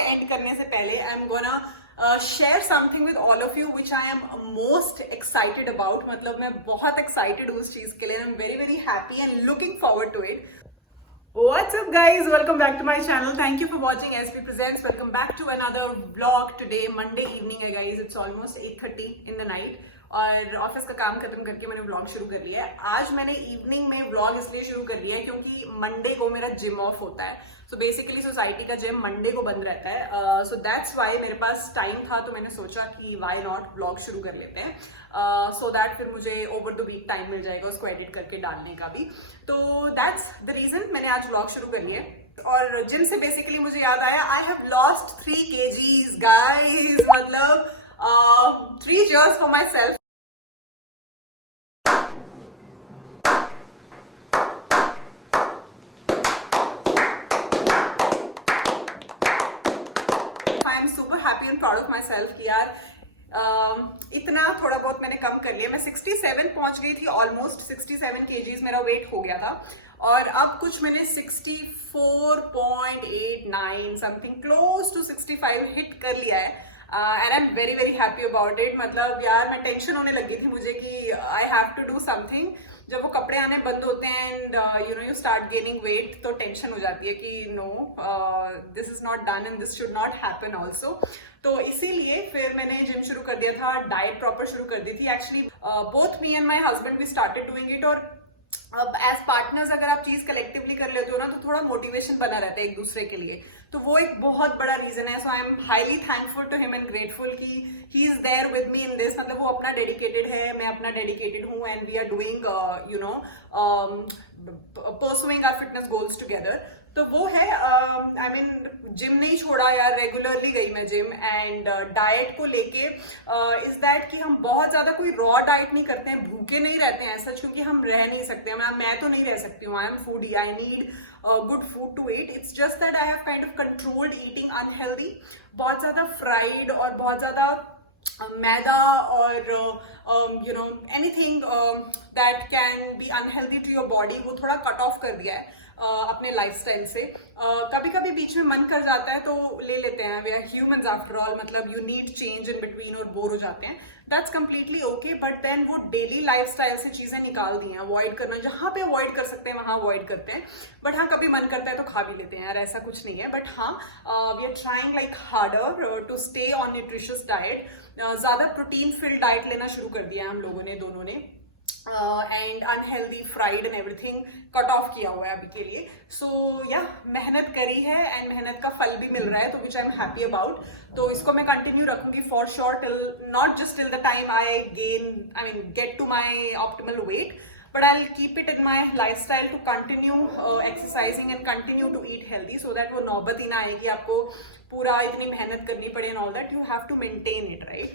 And करने से पहले I am gonna share something with all of you which I am most excited about. मतलब मैं बहुत एक्साइटेड हूँ उस चीज के लिए. I am very very happy and looking forward to it. What's up guys, welcome back to my channel. Thank you for watching SP Presents. Welcome back to another vlog today. Monday evening है guys, it's almost 8:30 in the night और office का काम खत्म करके मैंने vlog शुरू कर लिया है. आज मैंने इवनिंग में व्लॉग इसलिए शुरू कर लिया है क्योंकि मंडे को मेरा जिम ऑफ होता है. सो बेसिकली सोसाइटी का जिम मंडे को बंद रहता है. सो दैट्स वाई मेरे पास टाइम था तो मैंने सोचा कि वाई नॉट व्लॉग शुरू कर लेते हैं. सो दैट फिर मुझे ओवर द वीक टाइम मिल जाएगा उसको एडिट करके डालने का भी. तो दैट्स द रीजन मैंने आज व्लॉग शुरू कर लिया है. और जिम से बेसिकली मुझे याद आया I have lost 3 kgs guys. मतलब 3 years for my self. Proud of my self कि यार इतना थोड़ा बहुत मैंने कम कर लिया. मैं 67 पहुंच गई थी, ऑलमोस्ट 67 kgs मेरा वेट हो गया था. और अब कुछ मैंने 64.89 समथिंग क्लोज टू 65 हिट कर लिया है. And I am very very happy about it. मतलब यार मैं टेंशन होने लगी थी मुझे कि I have to do something. जब वो कपड़े आने बंद होते हैं and you start gaining weight तो टेंशन हो जाती है कि no this is not done and this should not happen also. तो इसीलिए फिर मैंने जिम शुरू कर दिया था, डाइट प्रॉपर शुरू कर दी थी. Actually both me and my husband we started doing it. और अब एज पार्टनर्स अगर आप चीज कलेक्टिवली कर लेते हो ना तो थोड़ा मोटिवेशन बना रहता है एक दूसरे के लिए. तो वो एक बहुत बड़ा रीजन है. So I am highly thankful to him and grateful कि he is there with me in this. मतलब वो अपना डेडिकेटेड है, मैं अपना डेडिकेटेड हूँ and we are doing pursuing our fitness goals together. तो वो है आई मीन जिम नहीं छोड़ा यार, रेगुलरली गई मैं जिम. एंड डाइट को लेके इज दैट कि हम बहुत ज्यादा कोई रॉ डाइट नहीं करते हैं, भूखे नहीं रहते हैं ऐसा, क्योंकि हम रह नहीं सकते. मैं तो नहीं रह सकती हूँ. I am foodie, I need good food to eat. It's just that I have kind of controlled eating unhealthy. बहुत ज्यादा फ्राइड और बहुत ज्यादा मैदा और anything that can be unhealthy to your body वो थोड़ा कट ऑफ कर दिया है अपने लाइफस्टाइल से. कभी कभी बीच में मन कर जाता है तो ले लेते हैं. We are humans after all. मतलब you need change in between और बोर हो जाते हैं. That's completely okay. But then वो डेली लाइफस्टाइल से चीजें निकाल दी हैं. अवॉइड करना, जहां पे अवॉइड कर सकते हैं वहां अवॉइड करते हैं. बट हाँ कभी मन करता है तो खा भी लेते हैं यार, ऐसा कुछ नहीं है. बट हाँ we are trying like harder to stay on nutritious diet. ज्यादा प्रोटीन फिल्ड डाइट लेना शुरू कर दिया है हम लोगों ने, दोनों ने. And unhealthy fried and everything cut off किया हुआ है अभी के लिए. सो या मेहनत करी है एंड मेहनत का फल भी मिल रहा है, तो which I am happy about. तो इसको मैं कंटिन्यू रखूंगी for sure till not just till the time I get to my optimal weight, but I'll keep it in my lifestyle to continue exercising and continue to eat healthy so that वो नौबत ही ना आए कि आपको पूरा इतनी मेहनत करनी पड़े and all that. You have to maintain it, right?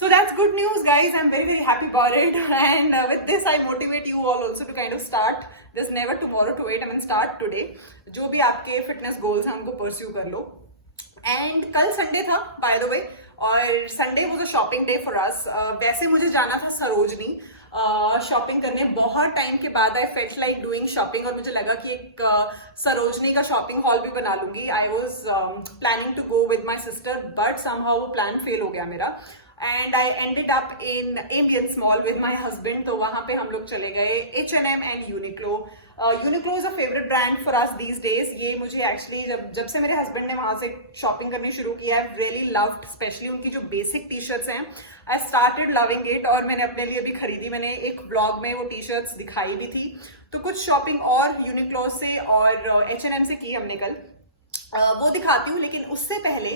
So that's good news guys. I'm very very happy about it and with this I motivate you all also to kind of start. There's never tomorrow to wait. I mean start today. जो भी आपके fitness goals हैं उनको pursue कर लो. And कल Sunday था by the way, और Sunday was a shopping day for us. वैसे मुझे जाना था सरोजनी शॉपिंग करने. बहुत टाइम के बाद I felt like doing shopping और मुझे लगा कि एक सरोजनी का शॉपिंग हॉल भी बना लूंगी. I was planning to go with my sister but somehow वो प्लान फेल हो गया मेरा. And I ended up in Ambience mall with my husband. तो वहां पे हम लोग चले गए H&M and Uniqlo. Uniqlo is a favourite brand for us these days. ये मुझे एक्चुअली जब से मेरे हस्बैंड ने वहां से शॉपिंग करनी शुरू की है, रियली लव्ड. स्पेशली उनकी जो बेसिक टी शर्ट्स हैं, आई स्टार्टेड लविंग इट. और मैंने अपने लिए भी खरीदी. मैंने एक ब्लॉग में वो टी शर्ट्स दिखाई भी थी. तो कुछ शॉपिंग और यूनिक्लो से और H&M से की हमने कल, वो दिखाती हूँ. लेकिन उससे पहले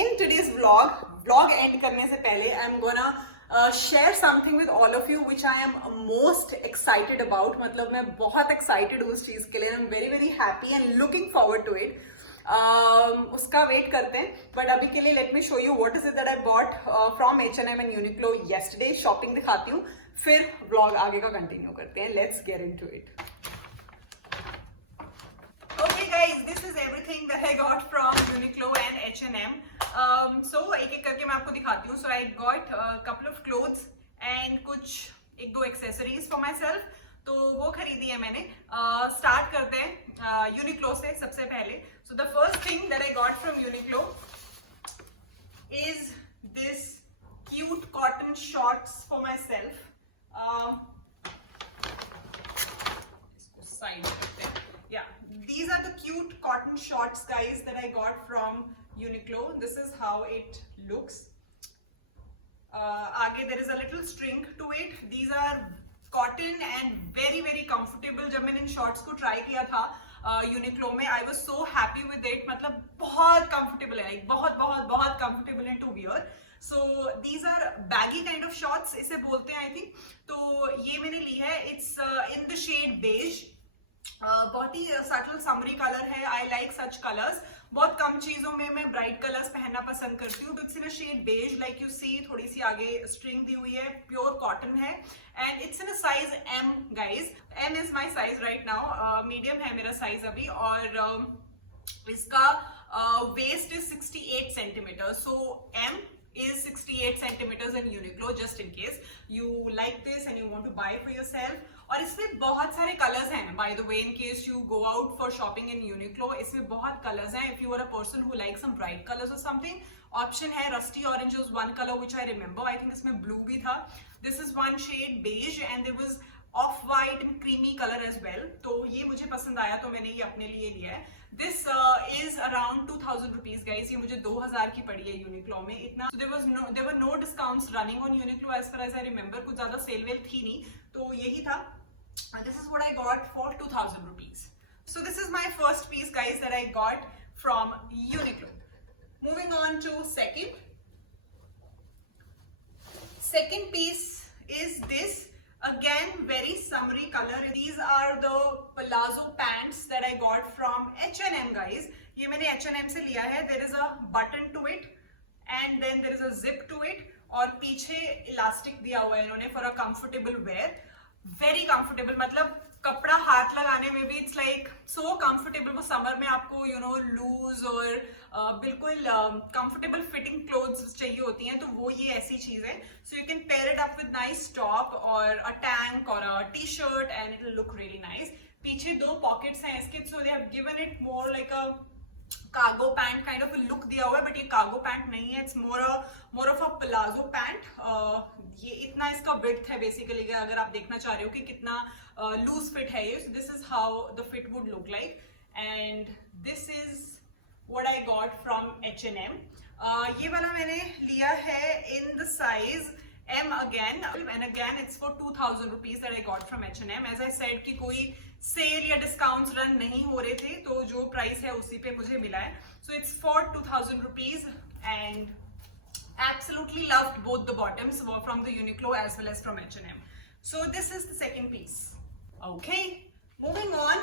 इन टुडेज व्लॉग एंड करने से पहले I am gonna share something with all of you which I am most excited about. मतलब मैं बहुत एक्साइटेड हूँ उस चीज के लिए. I am very very happy and looking forward to it. उसका वेट करते हैं. बट अभी के लिए let me show you what is it that I bought from H&M and Uniqlo yesterday. Shopping दिखाती हूँ, फिर व्लॉग आगे का कंटिन्यू करते हैं. Let's get into it. Okay guys, this is everything that I got from Uniqlo and H&M. So एक एक करके मैं आपको दिखाती हूँ. So I got a couple of clothes and कुछ एक दो accessories for myself. तो वो खरीदी है मैंने. स्टार्ट करते हैं यूनिक्लो से सबसे पहले. So the first thing that I got shorts guys that I got from Uniqlo. This is how it looks. आगे there is a little string to it. These are cotton and very comfortable. जब मैंने इन shorts को try किया था Uniqlo में, I was so happy with it. मतलब बहुत comfortable है, like बहुत comfortable and to wear. So these are baggy kind of shorts इसे बोलते हैं I think. तो ये मैंने ली है. It's in the shade beige. बहुत ही सटल समरी कलर है. I like such colours. बहुत कम चीजों में मैं ब्राइट कलर्स पहनना पसंद करती हूँ. तो it's in a shade beige like you see. थोड़ी सी आगे स्ट्रिंग दी हुई है. प्योर कॉटन है and it's in a size M guys. M is my size right now. Medium है मेरा साइज अभी. और इसका waist is 68 centimeter. So M is 68 centimeters in Uniqlo, just in case you like this and you want to buy for yourself. और इसमें बहुत सारे colours हैं by the way, in case you go out for shopping in Uniqlo. इसमें बहुत colours हैं. If you are a person who likes some bright colors or something, option है. Rusty orange was one color which I remember. I think इसमें blue भी था. This is one shade beige and there was off white and creamy color as well. तो ये मुझे पसंद आया तो मैंने ये अपने लिए लिया है. This is around 2000 rupees guys. ये मुझे 2000 की पड़ी है Uniqlo में. इतना so there were no discounts running on Uniqlo as far as I remember. कुछ ज्यादा सेल वेल थी नहीं. तो यही था. And this is what I got for 2000 rupees. So this is my first piece guys that I got from Uniqlo. Moving on to second piece is this. Again, very summery color. These are the palazzo pants that I got from H&M guys. ये मैंने H&M से लिया है. There is a button to it and then there is a zip to it. और पीछे elastic दिया हुआ है इन्होंने for a comfortable wear. Very comfortable. मतलब कपड़ा हाथ लगाने में भी it's like so comfortable. वो समर में आपको you know लूज और बिल्कुल comfortable fitting clothes चाहिए होती हैं, तो वो ये ऐसी चीज है. So you can pair it up with nice top or a tank or a t-shirt and it will look really nice. पीछे दो pockets हैं इसके, so they have given it more like a cargo pant kind of look दिया हुआ है. But ये cargo pant नहीं है. It's more of a palazzo pant. ये इतना इसका विड्थ है बेसिकली. अगर आप देखना चाह रहे हो कि कितना लूज फिट है ये. सो this is how the fit would look like and this is what I got from H&M. ये वाला मैंने लिया है in the size M again and again it's for 2000 rupees that I got from H&M. As I said कि कोई cell या discounts run नहीं हो रहे थे, तो जो प्राइस है उसी पे मुझे मिला है. So it's for 2000 rupees and absolutely loved both the bottoms from the Uniqlo as well as from H&M. So this is the second piece. Okay, moving on.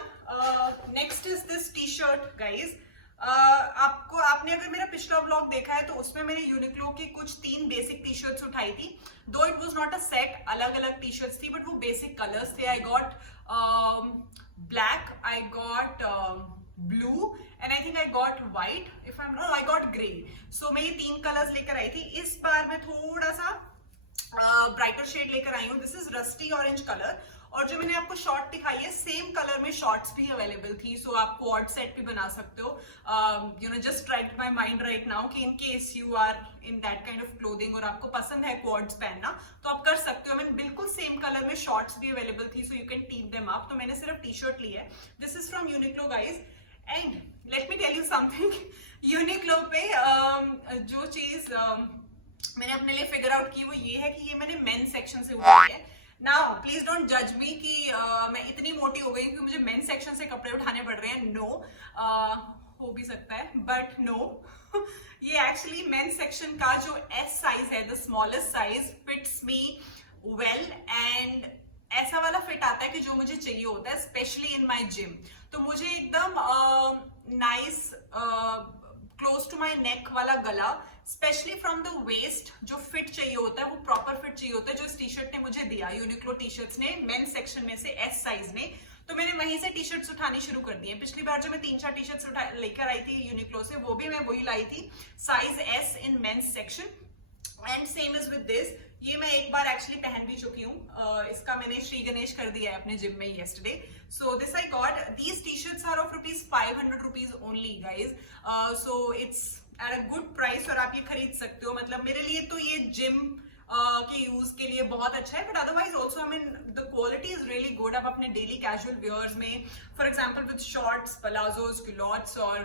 Next is this t-shirt guys. आपने अगर मेरा पिछला vlog देखा है तो उसमें मैंने Uniqlo की कुछ 3 बेसिक टी शर्ट्स उठाई थी. Though it was not a set, अलग अलग टी शर्ट्स थी, बट वो बेसिक कलर्स थे. I got black, I got blue and I think I got white. If I am not, I got grey. So मैं ये 3 colours लेकर आई थी. इस बार मैं थोड़ा सा ब्राइटर शेड लेकर आई हूँ. This is rusty orange colour. और जो मैंने आपको शॉर्ट दिखाई है सेम कलर में शॉर्ट्स भी अवेलेबल थी. सो आप क्वाड सेट भी बना सकते हो. You know just strike my mind right now कि in case you are in that kind of clothing और आपको पसंद है क्वाड्स पहनना तो आप कर सकते हो. मैंने बिल्कुल सेम कलर में शॉर्ट्स भी अवेलेबल थी. So you can team them up. तो मैंने सिर्फ टी शर्ट ली है. This is from Uniqlo guys. And let me tell you something. Uniqlo पे जो चीज मैंने अपने लिए फिगर आउट की वो ये है कि ये मैंने मेन सेक्शन से उठाई है. नाउ प्लीज डोंट जज मी कि मैं इतनी मोटी हो गई कि मुझे मेन सेक्शन से कपड़े उठाने पड़ रहे हैं. नो, हो भी सकता है बट नो. ये एक्चुअली मेन सेक्शन का जो एस साइज है, the smallest size, fits me well and ऐसा वाला फिट आता है कि जो मुझे चाहिए होता है स्पेशली इन माई जिम. तो मुझे एकदम नाइस क्लोज टू माई नेक वाला गला, स्पेशली फ्रॉम द वेस्ट जो फिट चाहिए होता है वो प्रॉपर फिट चाहिए होता है, जो इस टी शर्ट ने मुझे दिया यूनिक्लो टी शर्ट्स ने मेन सेक्शन में से एस साइज ने. तो मैंने वहीं से टी शर्ट्स उठानी शुरू कर दी है. पिछली बार जो मैं 3-4 टी शर्ट्स लेकर आई थी यूनिक्लो से वो भी मैं वही लाई थी, size S in men's section. And same is with this. ये मैं एक बार एक्चुअली पहन भी चुकी हूँ. इसका मैंने श्री गणेश कर दिया है अपने जिम में yesterday. So this I got. These T shirts are of ₹500 only guys. So it's at a good price और आप ये खरीद सकते हो. मतलब मेरे लिए तो ये जिम के यूज के लिए बहुत अच्छा है, but otherwise also I mean the quality is really good. आप अपने डेली कैजुअल वेयर्स में, for example with shorts, palazzos, culottes और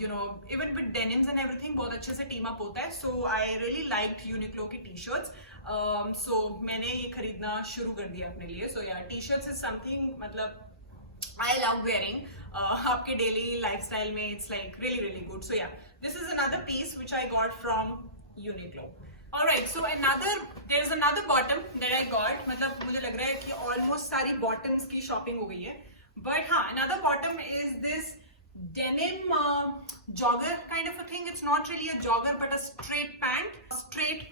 you know even with denims and everything बहुत अच्छे से टीम अप होता है। So I really liked Uniqlo की टी शर्ट्स। सो मैंने ये खरीदना शुरू कर दिया अपने लिए। सो या टी शर्ट्स इज समथिंग मतलब I love wearing आपके daily lifestyle में, it's like really really good. So yeah, this is another piece which I got from Uniqlo. Alright, so there is another bottom that I got. मतलब मुझे लग रहा है कि almost सारी bottoms की shopping हो गई है, but हाँ, another bottom is this denim jogger kind of a thing. It's not really a jogger but a straight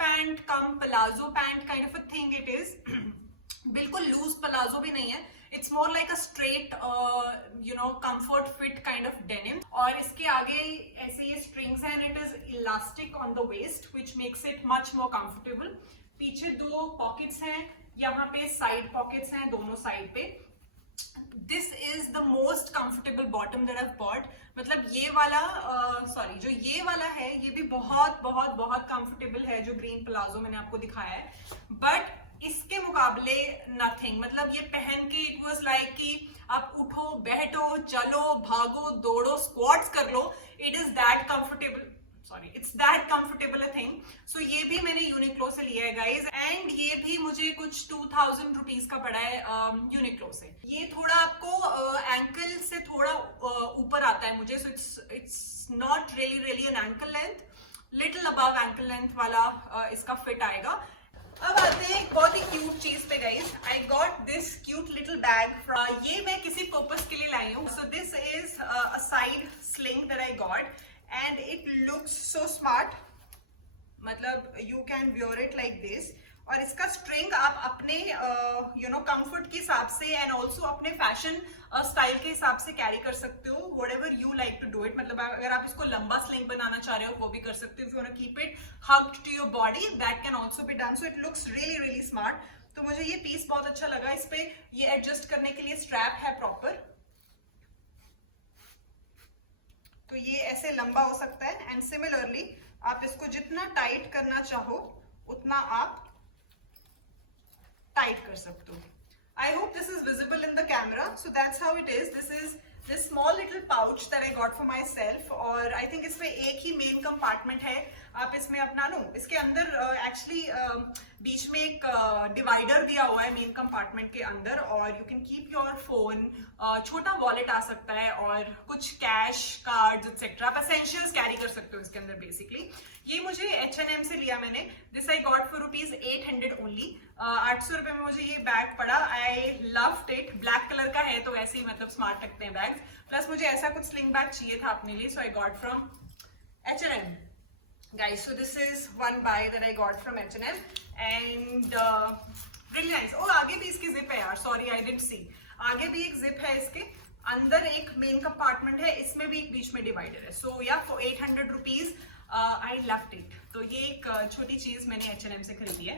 pant come palazzo pant kind of a thing it is. बिल्कुल loose palazzo भी नहीं है, it's more like a straight comfort fit kind of denim. और इसके आगे ऐसे ये strings हैं, it is elastic on the waist which makes it much more comfortable. पीछे 2 पॉकेट्स हैं, यहाँ पे साइड पॉकेट्स हैं दोनों साइड पे। This is the most comfortable bottom that I have bought. मतलब ये वाला जो ये वाला है ये भी बहुत बहुत बहुत कंफर्टेबल है, जो ग्रीन प्लाजो मैंने आपको दिखाया है, बट इसके मुकाबले नथिंग। मतलब ये पहन के इट वाज लाइक कि आप उठो, बैठो, चलो, भागो, दौड़ो, स्क्वाट्स कर लो, it is that comfortable. It's that comfortable a thing. So ये भी मैंने यूनिक्लो से लिया है गाइज, एंड ये भी मुझे कुछ 2000 रुपीज का पड़ा है यूनिक्लो से। ये थोड़ा आपको एंकल से थोड़ा ऊपर आता है मुझे, so it's not really an ankle length, little above ankle length वाला इसका फिट आएगा। अब आते हैं एक बहुत ही क्यूट चीज पे guys. I got this cute little bag. ये मैं किसी पर्पस के लिए लाई हूँ। So this is a side sling that I got and it looks so smart. मतलब you can wear it like this, और इसका स्ट्रिंग आप अपने कंफर्ट के हिसाब से एंड ऑल्सो अपने फैशन स्टाइल के हिसाब से कैरी कर सकते हो, whatever you like to do it. मतलब अगर आप इसको लंबा स्लिंग बनाना चाह रहे हो वो भी कर सकते हो। If you want to keep it hugged to your body that can also be done. So it looks really smart. तो मुझे ये पीस बहुत अच्छा लगा। इस पे ये एडजस्ट करने के लिए स्ट्रैप है प्रॉपर, तो ये ऐसे लंबा हो सकता है, एंड सिमिलरली आप इसको जितना टाइट करना चाहो उतना आप टाइट कर सकते हो। I hope this is visible in the camera. So that's how it is. This is this small little pouch that I got for myself, और I think इसमें एक ही मेन कंपार्टमेंट है। आप इसमें अपना इसके अंदर एक्चुअली बीच में एक डिवाइडर दिया हुआ है मेन कंपार्टमेंट के अंदर, और you can keep your phone, छोटा वॉलेट आ सकता है और कुछ कैश, कार्ड्स एक्सेट्रा, आप एसेंशियल्स कैरी कर सकते हो इसके अंदर बेसिकली। ये मुझे H&M से लिया मैंने। This I got for ₹800 only. 800 रुपए में मुझे ये बैग पड़ा। I loved it. Black colour का है तो वैसे ही मतलब स्मार्ट लगते हैं बैग, प्लस मुझे ऐसा कुछ स्लिंग बैग चाहिए था अपने लिए, so I got from H&M guys. So this is one buy that I got from H&M and really nice. और आगे भी इसकी जिप है यार, सॉरी आई डिडंट सी। आगे भी एक जिप है, इसके अंदर एक मेन कंपार्टमेंट है, इसमें भी एक बीच में डिवाइडर है। सो या for 800 rupees I loved it. तो ये एक छोटी चीज मैंने H&M से खरीदी है।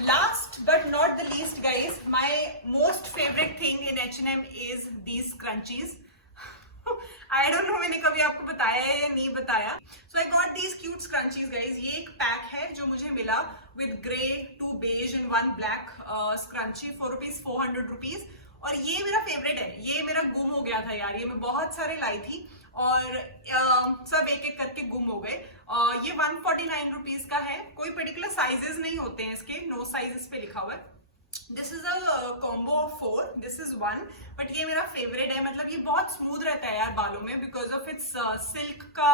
Last but not the least guys, my most favourite thing in H&M is these scrunchies. I don't know मैंने कभी आपको बताया है या नहीं बताया। So I got these cute scrunchies guys. ये एक पैक है जो मुझे मिला with grey, 2 beige and 1 black scrunchie for ₹400 rupees, और ये मेरा फेवरेट है। ये मेरा गुम हो गया था यार, ये मैं बहुत सारे लाई थी और सब एक एक करके गुम हो गए। ये 149 रुपीज का है। कोई पर्टिकुलर साइजेस नहीं होते हैं इसके, नो साइज इस पे लिखा हुआ है। This is a combo of 4, this is 1, but ये मेरा फेवरेट है। मतलब ये बहुत स्मूथ रहता है यार बालों में, बिकॉज ऑफ इट्स सिल्क का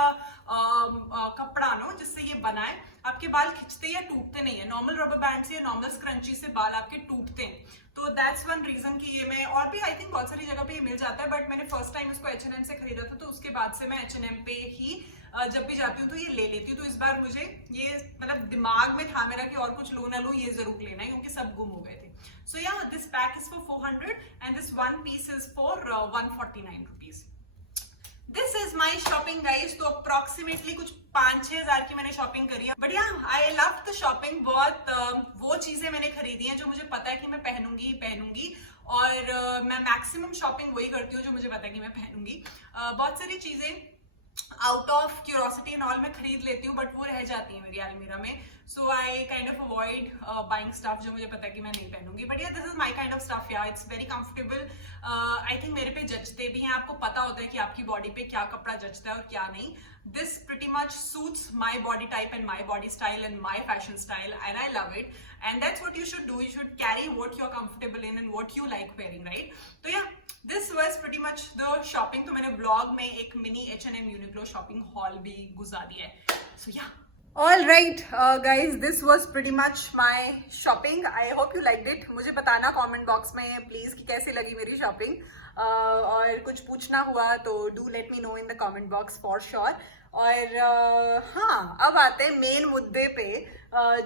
कपड़ा जिससे ये बना है। आपके बाल खिंचते या टूटते नहीं है। नॉर्मल रबर बैंड से या नॉर्मल स्क्रंची से बाल आपके टूटते हैं, तो दैट्स वन रीजन कि ये मैं, और भी आई थिंक बहुत सारी जगह पे ये मिल जाता है, बट मैंने फर्स्ट टाइम इसको H&M से खरीदा था, तो उसके बाद से मैं H&M पे ही जब भी जाती हूँ तो ये ले लेती हूँ। तो इस बार मुझे ये मतलब दिमाग में था मेरा कि और कुछ लूँ ना लूँ, ये जरूर लेना है क्योंकि सब गुम हो गए थे। So yeah this pack is for 400 and this one piece is for 149 rupees. This is my shopping guys. तो अप्रोक्सीमेटली कुछ 5-6 हजार की मैंने शॉपिंग करी है, बट या आई लव द शॉपिंग। बहुत वो चीजें मैंने खरीदी हैं जो मुझे पता है कि मैं पहनूंगी, और मैं मैक्सिमम शॉपिंग वही करती हूँ जो मुझे पता है कि मैं पहनूंगी। बहुत सारी चीजें out of curiosity and all मैं खरीद लेती हूँ, बट वो रह जाती है मेरी अलमीरा में, so I kind of avoid buying stuff जो मुझे पता है कि मैं नहीं पहनूंगी. But yeah this is my kind of stuff. Yeah it's very comfortable. I think मेरे पे जचते भी हैं. आपको पता होता है कि आपकी बॉडी पे क्या कपड़ा जचता है और क्या नहीं. This pretty much suits my body type and my body style and my fashion style, and I love it. And that's what you should do. You should carry what you're comfortable in and what you like wearing, right? So yeah, this was pretty much the shopping. तो मैंने vlog में एक mini H&M Uniqlo shopping haul भी गुजार दिया है. So yeah. All right, guys, this was pretty much my shopping. I hope you liked it. मुझे बताना comment box में please कि कैसी लगी मेरी shopping. और कुछ पूछना हुआ तो do let me know in the comment box for sure. और हाँ, अब आते हैं मेन मुद्दे पे.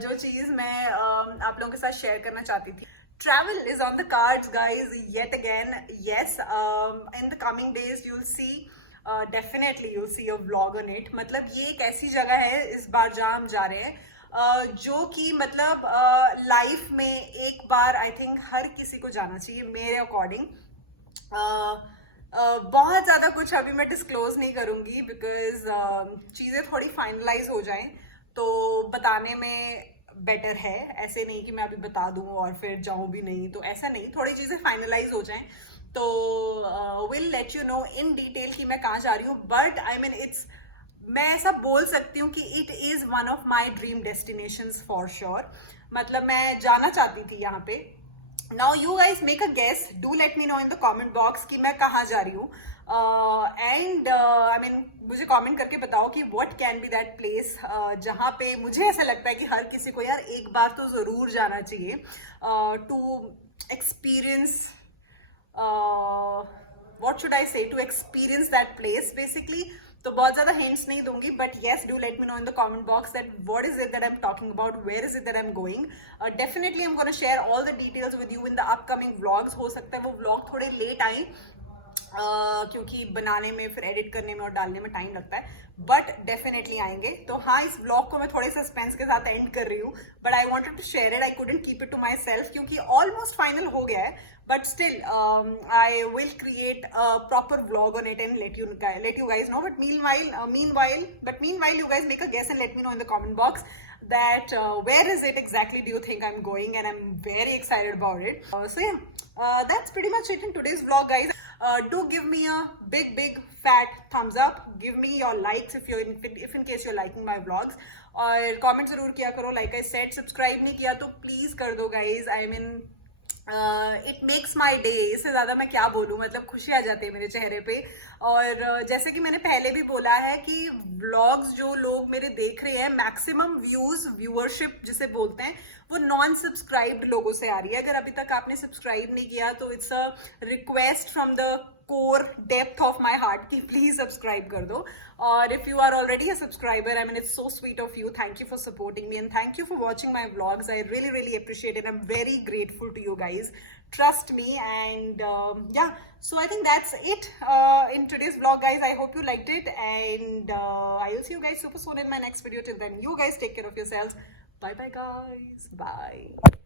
जो चीज़ मैं आप लोगों के साथ शेयर करना चाहती थी. Travel is on the cards, guys, yet again. Yes, in the coming days you'll see. Definitely you'll see a vlog on it. मतलब ये एक ऐसी जगह है इस बार जहाँ हम जा रहे हैं जो कि मतलब लाइफ में एक बार आई थिंक हर किसी को जाना चाहिए मेरे अकॉर्डिंग. बहुत ज़्यादा कुछ अभी मैं डिस्क्लोज नहीं करूँगी बिकॉज चीज़ें थोड़ी फाइनलाइज हो जाएं तो बताने में बेटर है. ऐसे नहीं कि मैं अभी बता दूँ और फिर जाऊँ भी नहीं, तो ऐसा नहीं. थोड़ी चीज़ें फाइनलाइज हो जाएं तो will let you know in detail कि मैं कहाँ जा रही हूँ. बट आई मीन इट्स, मैं ऐसा बोल सकती हूँ कि it is one of my dream destinations for sure. मतलब मैं जाना चाहती थी यहाँ पे. Now you guys make a guess, do let me know in the comment box कि मैं कहाँ जा रही हूँ. एंड आई मीन मुझे कमेंट करके बताओ कि what can be that place जहाँ पे मुझे ऐसा लगता है कि हर किसी को यार एक बार तो ज़रूर जाना चाहिए to experience what should I say, to experience that place basically. तो बहुत ज़्यादा hints नहीं दूंगी, but yes, do let me know in the comment box that what is it that I'm talking about, where is it that I'm going. Definitely I'm gonna share all the details with you in the upcoming vlogs. हो सकता है वो vlog थोड़े late आए क्योंकि बनाने में फिर एडिट करने में और डालने में टाइम लगता है, बट डेफिनेटली आएंगे. तो हाँ, इस ब्लॉग को मैं थोड़े सस्पेंस के साथ एंड कर रही हूँ, but I wanted to share it. I couldn't keep it to myself क्योंकि ऑलमोस्ट फाइनल हो गया है. But still, I will create a proper vlog on it and let you guys know. But meanwhile, you guys make a guess and let me know in the comment box that where is it exactly do you think I'm going, and I'm very excited about it. So yeah, that's pretty much it in today's vlog, guys. Do give me a big fat thumbs up. Give me your likes if in case you're liking my vlogs. और comment जरूर किया करो. Like I said, subscribe नहीं किया तो please कर दो, guys. I mean, it makes my day. इससे ज़्यादा मैं क्या बोलूँ, मतलब खुशी आ जाती है मेरे चेहरे पे. और जैसे कि मैंने पहले भी बोला है कि व्लॉग्स जो लोग मेरे देख रहे हैं, मैक्सिमम व्यूअरशिप जिसे बोलते हैं, वो नॉन सब्सक्राइब्ड लोगों से आ रही है. अगर अभी तक आपने सब्सक्राइब नहीं किया तो it's a request from the core depth of my heart कि प्लीज सब्सक्राइब कर दो. और if you are already a subscriber, I mean it's so sweet of you. Thank you for supporting me and thank you for watching my vlogs. I really appreciate it. I'm very grateful to you guys. Trust me. And yeah, so I think that's it in today's vlog, guys. I hope you liked it, and I will see you guys super soon in my next video. Till then, you guys take care of yourselves. Bye bye, guys. Bye.